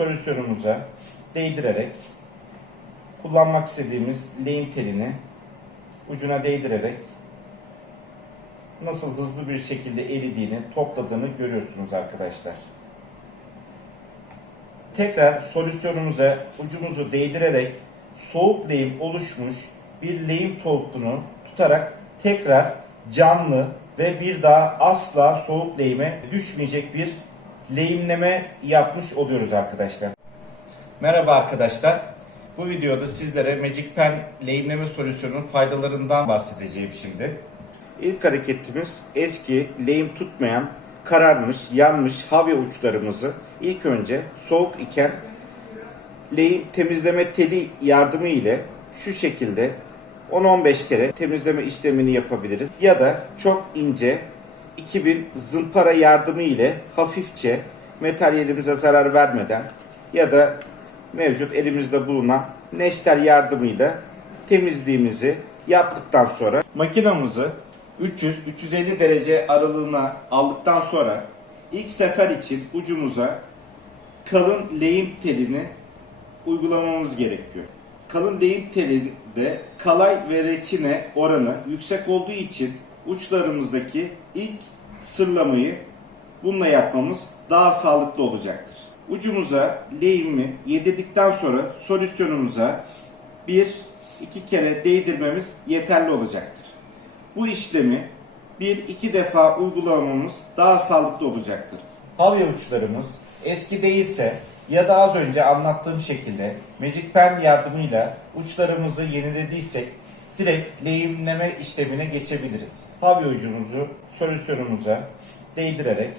solüsyonumuza değdirerek kullanmak istediğimiz lehim telini ucuna değdirerek nasıl hızlı bir şekilde eridiğini, topladığını görüyorsunuz arkadaşlar. Tekrar solüsyonumuza ucumuzu değdirerek soğuk lehim oluşmuş bir lehim topunu tutarak tekrar canlı ve bir daha asla soğuk lehime düşmeyecek bir lehimleme yapmış oluyoruz arkadaşlar. Merhaba arkadaşlar. Bu videoda sizlere Magic Pen lehimleme solüsyonunun faydalarından bahsedeceğim şimdi. İlk hareketimiz eski lehim tutmayan kararmış, yanmış havya uçlarımızı ilk önce soğuk iken lehim temizleme teli yardımı ile şu şekilde 10-15 kere temizleme işlemini yapabiliriz. Ya da çok ince 2000 zımpara yardımı ile hafifçe materyalimize zarar vermeden ya da mevcut elimizde bulunan neşter yardımıyla temizliğimizi yaptıktan sonra makinamızı 300-350 derece aralığına aldıktan sonra ilk sefer için ucumuza kalın lehim telini uygulamamız gerekiyor. Kalın lehim telinde kalay ve reçine oranı yüksek olduğu için uçlarımızdaki ilk sırlamayı bununla yapmamız daha sağlıklı olacaktır. Ucumuza lehimi yedirdikten sonra solüsyonumuza bir iki kere değdirmemiz yeterli olacaktır. Bu işlemi bir iki defa uygulamamız daha sağlıklı olacaktır. Havya uçlarımız eski değilse ya da az önce anlattığım şekilde Magic Pen yardımıyla uçlarımızı yenilediysek direkt lehimleme işlemine geçebiliriz. Havya ucumuzu solüsyonumuza değdirerek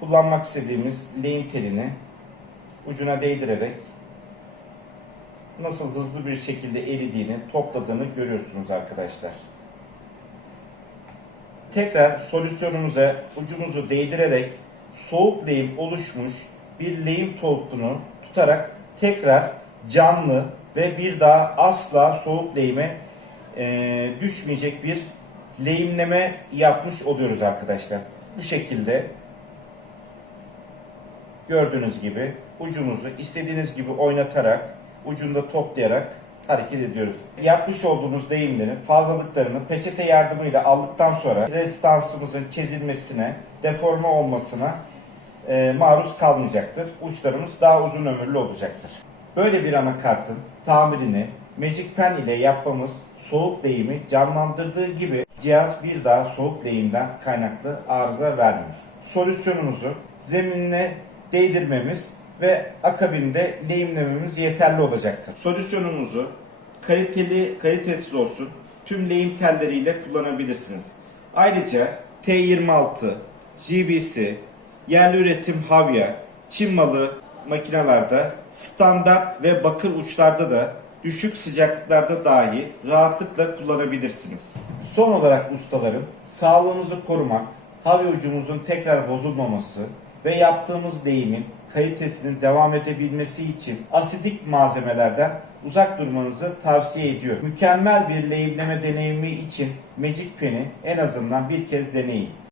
kullanmak istediğimiz lehim telini ucuna değdirerek nasıl hızlı bir şekilde eridiğini, topladığını görüyorsunuz arkadaşlar. Tekrar solüsyonumuza ucumuzu değdirerek soğuk lehim oluşmuş bir lehim topunu tutarak tekrar canlı ve bir daha asla soğuk lehime e, düşmeyecek bir lehimleme yapmış oluyoruz arkadaşlar. Bu şekilde gördüğünüz gibi ucumuzu istediğiniz gibi oynatarak ucunda toplayarak hareket ediyoruz. Yapmış olduğumuz deyimlerin fazlalıklarını peçete yardımıyla aldıktan sonra rezistansımızın çizilmesine, deforme olmasına e, maruz kalmayacaktır. Uçlarımız daha uzun ömürlü olacaktır. Böyle bir anakartın tamirini Magic Pen ile yapmamız soğuk lehimi canlandırdığı gibi cihaz bir daha soğuk lehimden kaynaklı arıza vermiyor. Solüsyonumuzu zeminine değdirmemiz ve akabinde lehimlememiz yeterli olacaktır. Solüsyonumuzu kaliteli, kalitesiz olsun tüm lehim telleriyle kullanabilirsiniz. Ayrıca T26, GBC, yerli üretim Havya, Çin malı makinalarda standart ve bakır uçlarda da düşük sıcaklıklarda dahi rahatlıkla kullanabilirsiniz. Son olarak ustalarım sağlığımızı korumak, havya ucumuzun tekrar bozulmaması ve yaptığımız lehimin kalitesinin devam edebilmesi için asidik malzemelerden uzak durmanızı tavsiye ediyorum. Mükemmel bir lehimleme deneyimi için Magic Pen'i en azından bir kez deneyin.